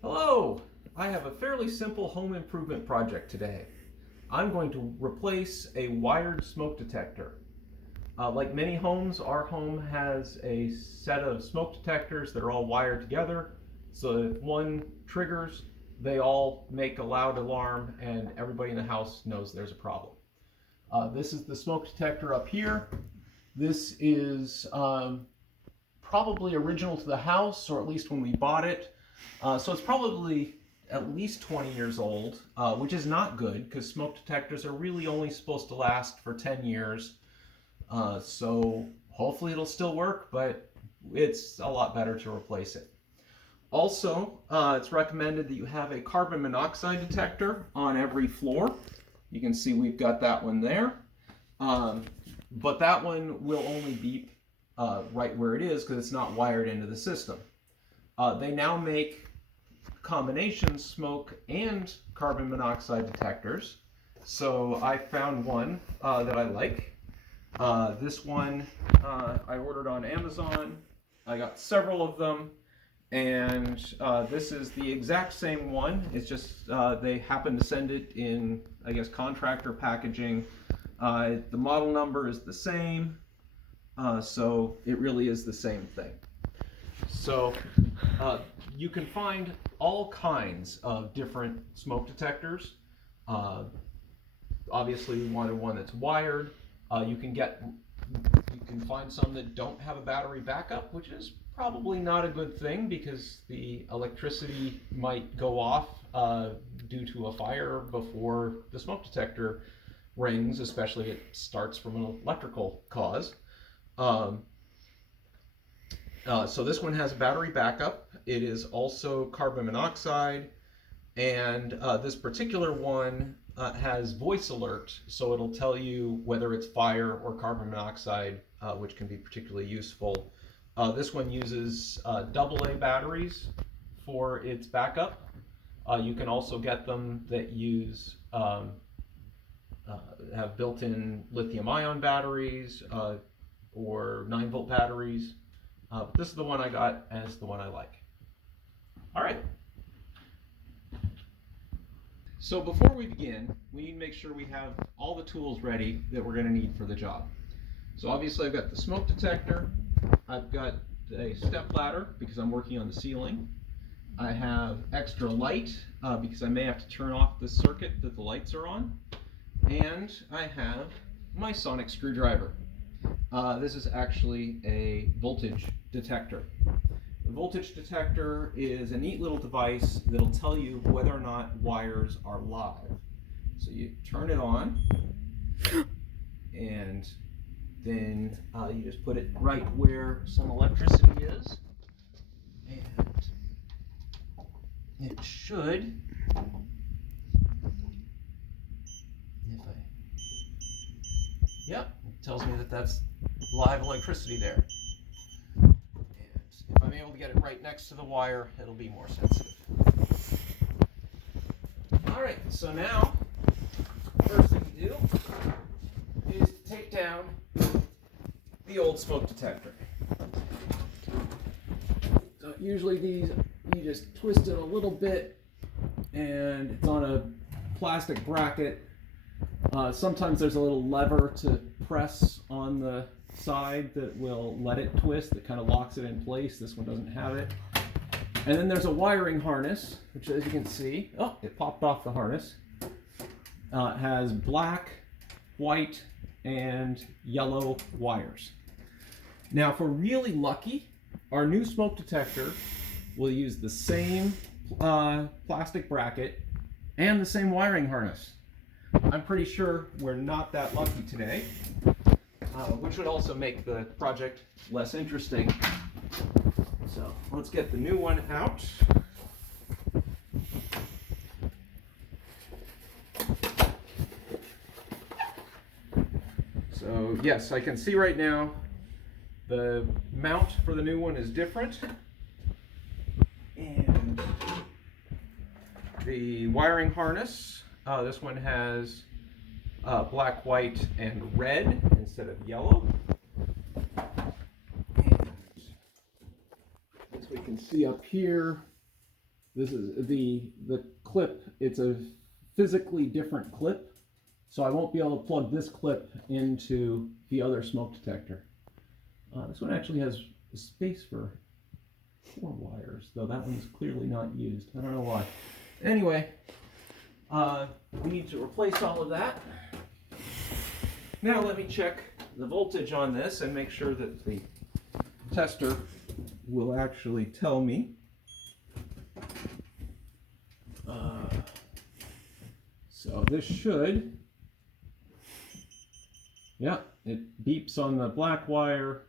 Hello! I have a fairly simple home improvement project today. I'm going to replace a wired smoke detector. Like many homes, our home has a set of smoke detectors that are all wired together, so if one triggers, they all make a loud alarm and everybody in the house knows there's a problem. This is the smoke detector up here. This is probably original to the house, or at least when we bought it. So it's probably at least 20 years old, which is not good because smoke detectors are really only supposed to last for 10 years. So hopefully it'll still work, but it's a lot better to replace it. Also, it's recommended that you have a carbon monoxide detector on every floor. You can see we've got that one there. But that one will only beep right where it is because it's not wired into the system. They now make combination smoke and carbon monoxide detectors. So I found one that I like. This one I ordered on Amazon. I got several of them, and this is the exact same one. It's just they happen to send it in, I guess, contractor packaging. The model number is the same, so it really is the same thing. So you can find all kinds of different smoke detectors. Obviously, we wanted one that's wired. You can find some that don't have a battery backup, which is probably not a good thing because the electricity might go off due to a fire before the smoke detector rings, especially if it starts from an electrical cause. So this one has a battery backup. It is also carbon monoxide, and this particular one has voice alert, so it'll tell you whether it's fire or carbon monoxide, which can be particularly useful. This one uses AA batteries for its backup. You can also get them that use have built-in lithium-ion batteries or 9-volt batteries. But this is the one I got, and it's the one I like. All right. So before we begin, we need to make sure we have all the tools ready that we're going to need for the job. So obviously I've got the smoke detector. I've got a step ladder because I'm working on the ceiling. I have extra light because I may have to turn off the circuit that the lights are on. And I have my sonic screwdriver. This is actually a voltage detector. The voltage detector is a neat little device that'll tell you whether or not wires are live. So you turn it on, and then you just put it right where some electricity is, and it should, yep, it tells me that that's live electricity there. If I'm able to get it right next to the wire, it'll be more sensitive. All right, so now, first thing you do is to take down the old smoke detector. So usually these, you just twist it a little bit, and it's on a plastic bracket. Sometimes there's a little lever to press on the side that will let it twist, that kind of locks it in place. This one doesn't have it. And then there's a wiring harness, which, as you can see, oh, it popped off the harness. It has black, white, and yellow wires. Now, if we're really lucky, our new smoke detector will use the same plastic bracket and the same wiring harness. I'm pretty sure we're not that lucky today. Which would also make the project less interesting. So let's get the new one out. So yes, I can see right now the mount for the new one is different. And the wiring harness, this one has black, white, and red instead of yellow. And as we can see up here, This is the clip. It's a physically different clip, so I won't be able to plug this clip into the other smoke detector. This one actually has space for 4 wires, though that one's clearly not used. I don't know why. Anyway, we need to replace all of that. Now let me check the voltage on this and make sure that the tester will actually tell me. So this should, yeah, it beeps on the black wire,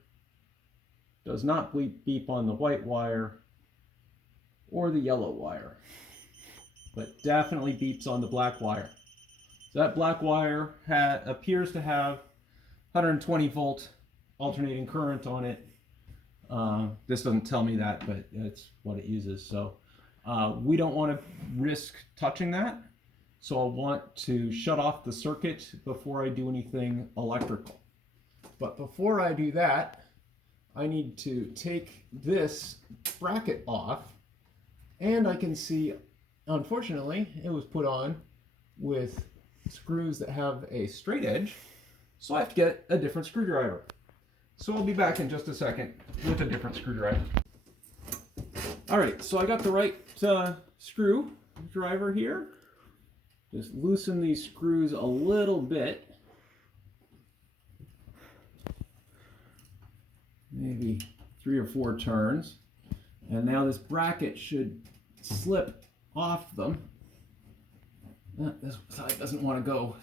does not beep on the white wire or the yellow wire, but definitely beeps on the black wire. So that black wire appears to have 120 volt alternating current on it. This doesn't tell me that, but it's what it uses. So we don't want to risk touching that. So I'll want to shut off the circuit before I do anything electrical. But before I do that, I need to take this bracket off, and I can see, unfortunately, it was put on with screws that have a straight edge, so I have to get a different screwdriver. So I'll be back in just a second with a different screwdriver. Alright, so I got the right screwdriver here. Just loosen these screws a little bit. Maybe 3 or 4 turns. And now this bracket should slip off them. This side doesn't want to go.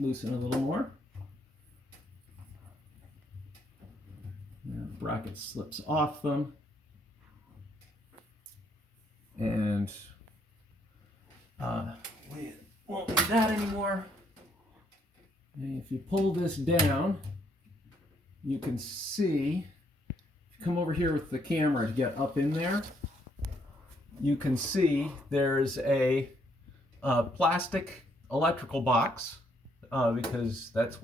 Loosen a little more. Now the bracket slips off them. And we won't need that anymore. And if you pull this down, you can see, if you come over here with the camera to get up in there, you can see there's a plastic electrical box, because that's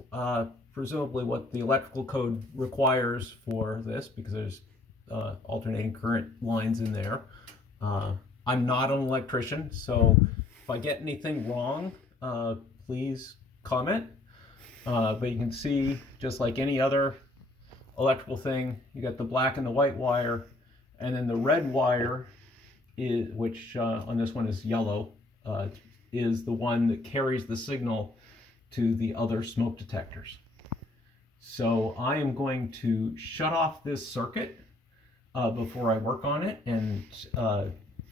presumably what the electrical code requires for this, because there's alternating current lines in there. I'm not an electrician, so if I get anything wrong, please comment. But you can see, just like any other electrical thing, you got the black and the white wire, and then the red wire, which on this one is yellow, is the one that carries the signal to the other smoke detectors. So I am going to shut off this circuit before I work on it, and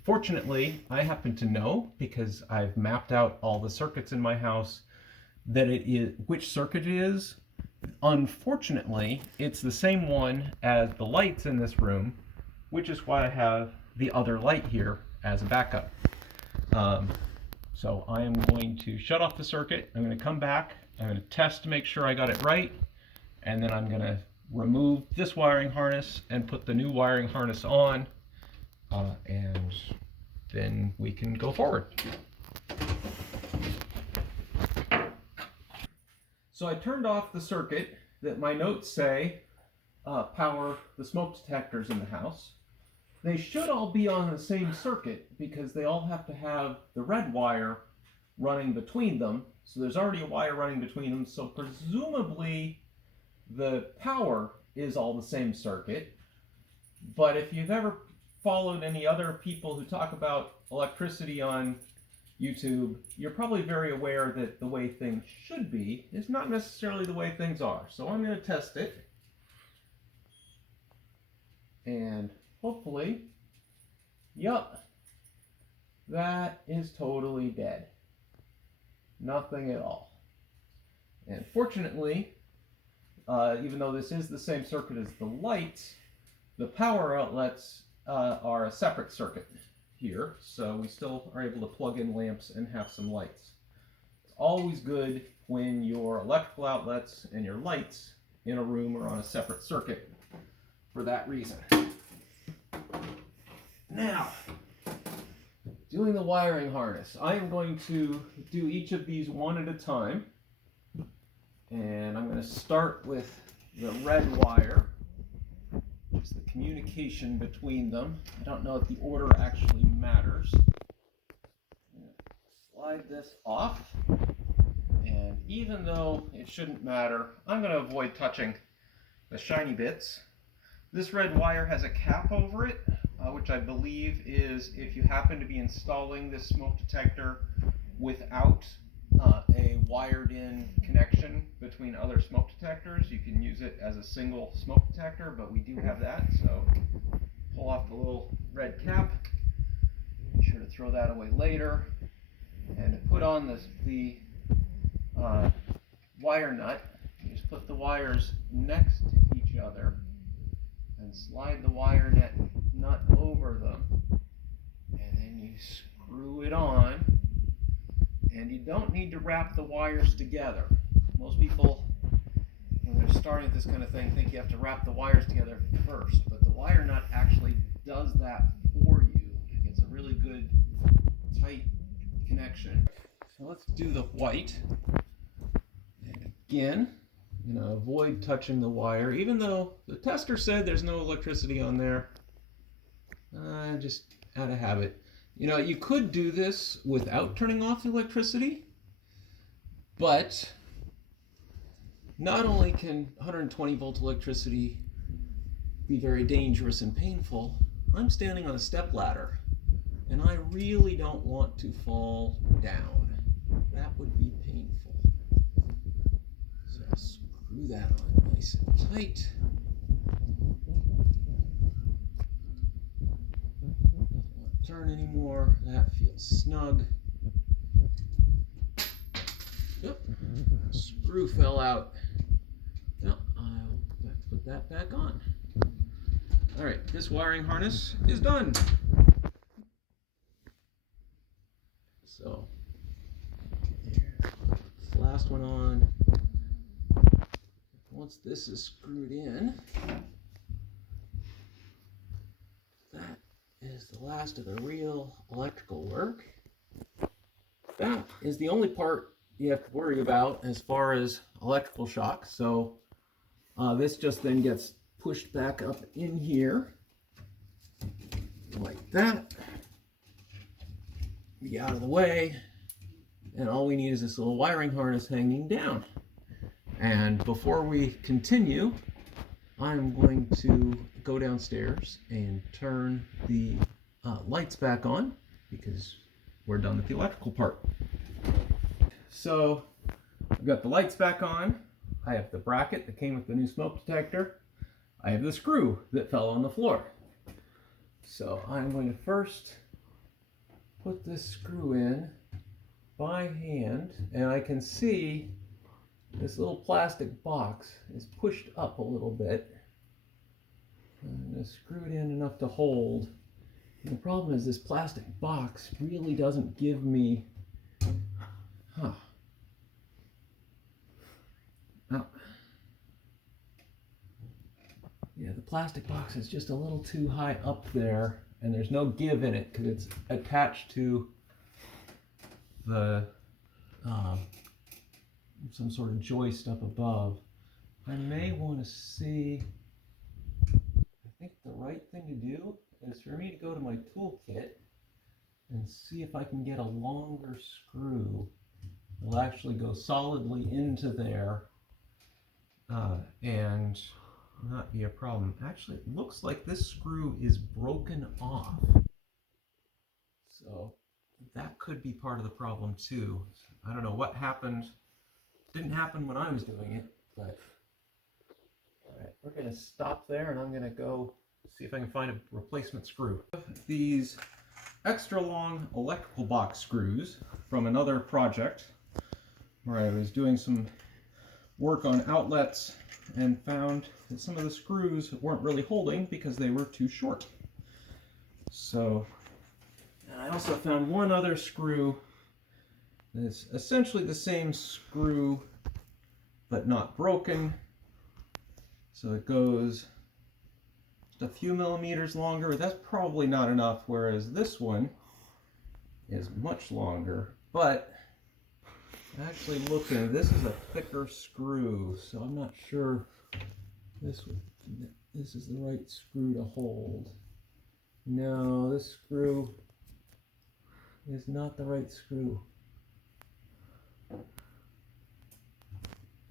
fortunately, I happen to know, because I've mapped out all the circuits in my house, that it is which circuit it is. Unfortunately, it's the same one as the lights in this room, which is why I have the other light here as a backup. So I am going to shut off the circuit. I'm going to come back. I'm going to test to make sure I got it right, and then I'm going to remove this wiring harness and put the new wiring harness on. And then we can go forward. So I turned off the circuit that my notes say power the smoke detectors in the house. They should all be on the same circuit because they all have to have the red wire running between them. So there's already a wire running between them, so presumably the power is all the same circuit. But if you've ever followed any other people who talk about electricity on YouTube, you're probably very aware that the way things should be is not necessarily the way things are. So I'm going to test it, and hopefully, yup, that is totally dead. Nothing at all. And fortunately, even though this is the same circuit as the lights, the power outlets are a separate circuit here, so we still are able to plug in lamps and have some lights. It's always good when your electrical outlets and your lights in a room are on a separate circuit for that reason. Now, doing the wiring harness. I am going to do each of these one at a time, and I'm going to start with the red wire. It's the communication between them. I don't know if the order actually matters. slide this off. And even though it shouldn't matter, I'm going to avoid touching the shiny bits. This red wire has a cap over it, which I believe is if you happen to be installing this smoke detector without a wired-in connection between other smoke detectors, you can use it as a single smoke detector, but we do have that, so pull off the little red cap. Be sure to throw that away later. And to put on the wire nut, you just put the wires next to each other and slide the wire nut over them, and then you screw it on. And you don't need to wrap the wires together. Most people, when they're starting this kind of thing, think you have to wrap the wires together first, but the wire nut actually does that for you and gets a really good tight connection. So let's do the white. And again, I'm going to avoid touching the wire, even though the tester said there's no electricity on there. Just out of habit. You know, you could do this without turning off the electricity, but not only can 120 volt electricity be very dangerous and painful, I'm standing on a step ladder, and I really don't want to fall down. That would be painful. So I'll screw that on nice and tight. Turn anymore. That feels snug. Yep. Screw fell out. Well, I'll have to put that back on. All right, this wiring harness is done. So, this last one on. Once this is screwed in, that is the last of the real electrical work. That is the only part you have to worry about as far as electrical shock. So this just then gets pushed back up in here like that. Be out of the way, and all we need is this little wiring harness hanging down. And before we continue, I'm going to go downstairs and turn the lights back on because we're done with the electrical part. So I've got the lights back on. I have the bracket that came with the new smoke detector. I have the screw that fell on the floor. So I'm going to first put this screw in by hand, and I can see this little plastic box is pushed up a little bit. I'm going to screw it in enough to hold. And the problem is this plastic box really doesn't give me... Oh. Yeah, the plastic box is just a little too high up there, and there's no give in it because it's attached to the some sort of joist up above. I may want to see... I think the right thing to do is for me to go to my toolkit and see if I can get a longer screw that'll actually go solidly into there and not be a problem. Actually, it looks like this screw is broken off. So that could be part of the problem too. I don't know what happened. Didn't happen when I was doing it, but all right, we're going to stop there, and I'm going to go see if I can find a replacement screw. These extra long electrical box screws from another project where I was doing some work on outlets and found that some of the screws weren't really holding because they were too short. So, and I also found one other screw that's essentially the same screw but not broken. So it goes just a few millimeters longer. That's probably not enough, whereas this one is much longer. But actually looking, this is a thicker screw, so I'm not sure this is the right screw to hold. No, this screw is not the right screw.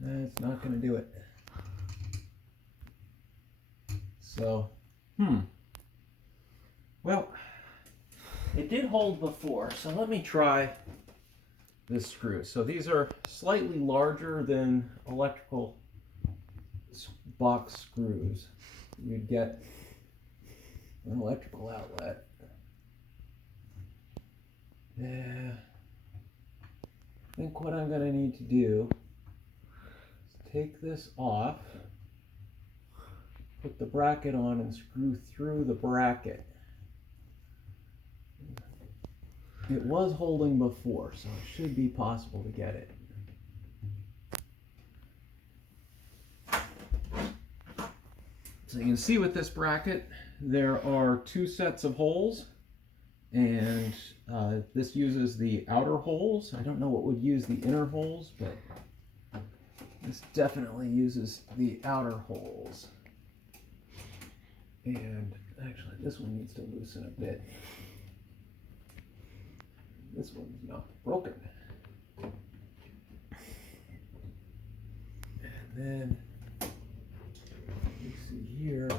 That's not going to do it. So, well, it did hold before, so let me try this screw. So these are slightly larger than electrical box screws. You'd get an electrical outlet. Yeah. I think what I'm going to need to do is take this off, put the bracket on, and screw through the bracket. It was holding before, so it should be possible to get it. So you can see with this bracket, there are two sets of holes, and this uses the outer holes. I don't know what would use the inner holes, but this definitely uses the outer holes. And actually, this one needs to loosen a bit. This one's not broken. And then you see here,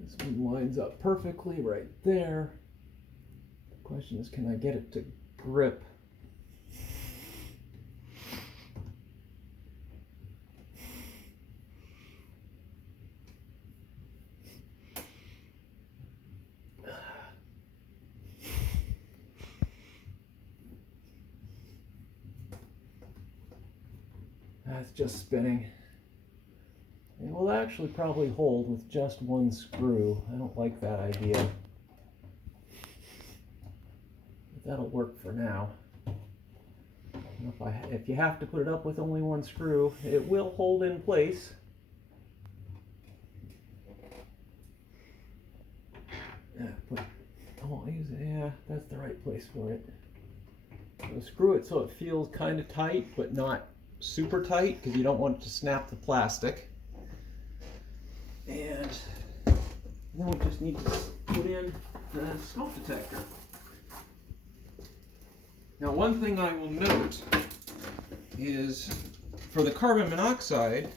this one lines up perfectly right there. The question is, can I get it to grip? That's just spinning. It will actually probably hold with just one screw. I don't like that idea. But that'll work for now. If you have to put it up with only one screw, it will hold in place. Yeah, that's the right place for it. So screw it so it feels kind of tight, but not super tight, because you don't want it to snap the plastic. And then we just need to put in the smoke detector. Now, one thing I will note is for the carbon monoxide,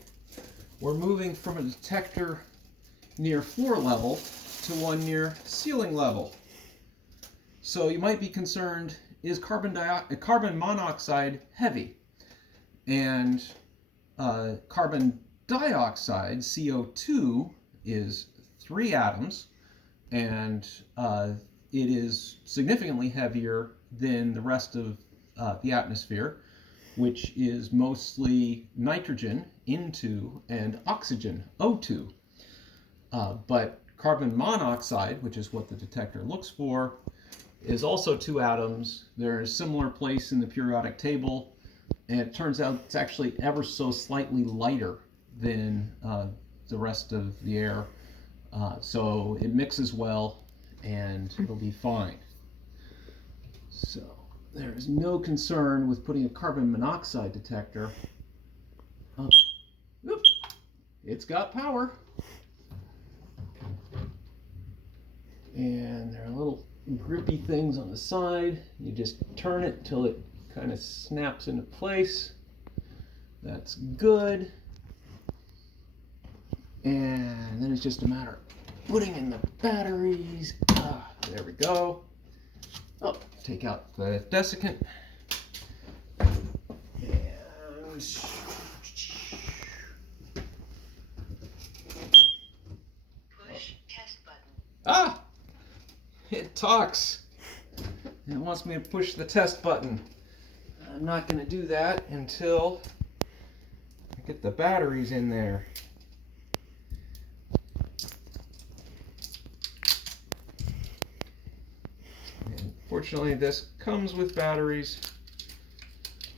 we're moving from a detector near floor level to one near ceiling level. So you might be concerned, is carbon monoxide heavy? And carbon dioxide, CO2, is 3 atoms, and it is significantly heavier than the rest of the atmosphere, which is mostly nitrogen, N2, and oxygen, O2. But carbon monoxide, which is what the detector looks for, is also 2 atoms. They're in a similar place in the periodic table, and it turns out it's actually ever so slightly lighter than the rest of the air. So it mixes well, and it'll be fine. So there is no concern with putting a carbon monoxide detector up. Oop, it's got power. And there are little grippy things on the side. You just turn it till it kind of snaps into place. That's good. And then it's just a matter of putting in the batteries. There we go. Oh, take out the desiccant. And Push test button. It talks. It wants me to push the test button. I'm not going to do that until I get the batteries in there. And fortunately, this comes with batteries.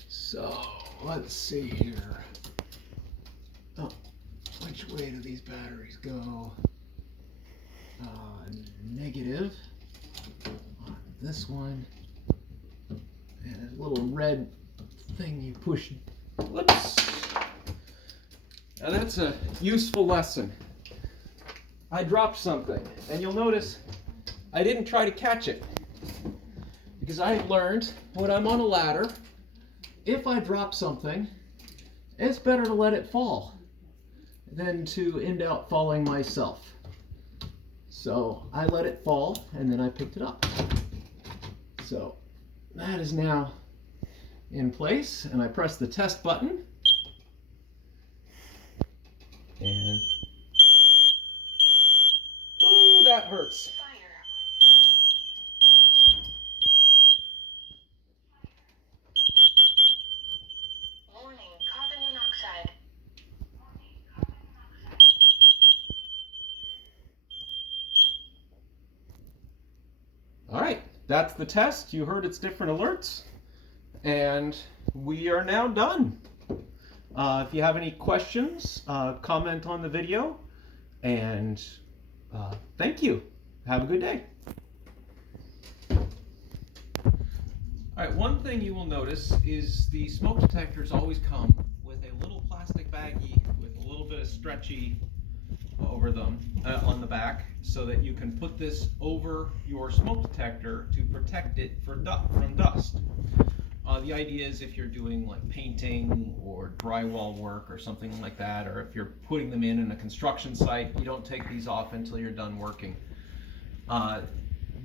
So let's see here. Oh, which way do these batteries go? Negative on this one. And a little red thing you push. Whoops. Now that's a useful lesson. I dropped something, and you'll notice I didn't try to catch it, Because I learned when I'm on a ladder, if I drop something, it's better to let it fall than to end up falling myself. So I let it fall and then I picked it up. So that is now in place, and I press the test button. And ooh, that hurts. Fire. Warning, carbon monoxide. All right, that's the test. You heard its different alerts, and we are now done. If you have any questions, comment on the video, and thank you. Have a good day. All right, one thing you will notice is the smoke detectors always come with a little plastic baggie with a little bit of stretchy over them on the back, so that you can put this over your smoke detector to protect it from dust. The idea is if you're doing like painting or drywall work or something like that, or if you're putting them in a construction site, you don't take these off until you're done working.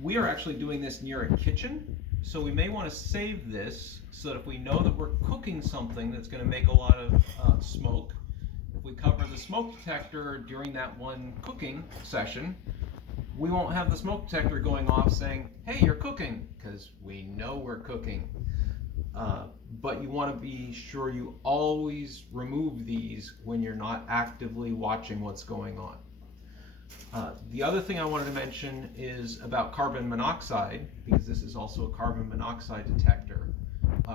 We are actually doing this near a kitchen, so we may want to save this so that if we know that we're cooking something that's going to make a lot of smoke, if we cover the smoke detector during that one cooking session, we won't have the smoke detector going off saying, hey, you're cooking, because we know we're cooking. But you want to be sure you always remove these when you're not actively watching what's going on. The other thing I wanted to mention is about carbon monoxide, because this is also a carbon monoxide detector.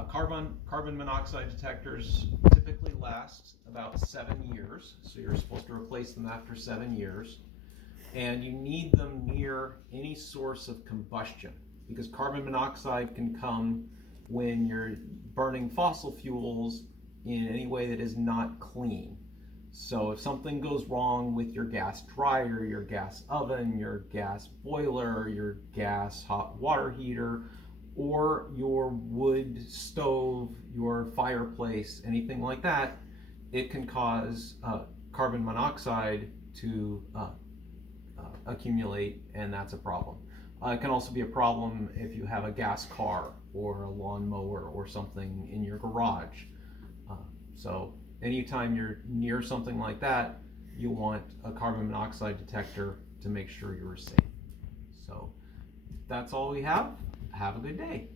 Carbon monoxide detectors typically last about 7 years, so you're supposed to replace them after 7 years. And you need them near any source of combustion, because carbon monoxide can come when you're burning fossil fuels in any way that is not clean. So if something goes wrong with your gas dryer, your gas oven, your gas boiler, your gas hot water heater, or your wood stove, your fireplace, anything like that, it can cause carbon monoxide to accumulate, and that's a problem. It can also be a problem if you have a gas car or a lawnmower or something in your garage. So anytime you're near something like that, you want a carbon monoxide detector to make sure you're safe. So that's all we have. Have a good day.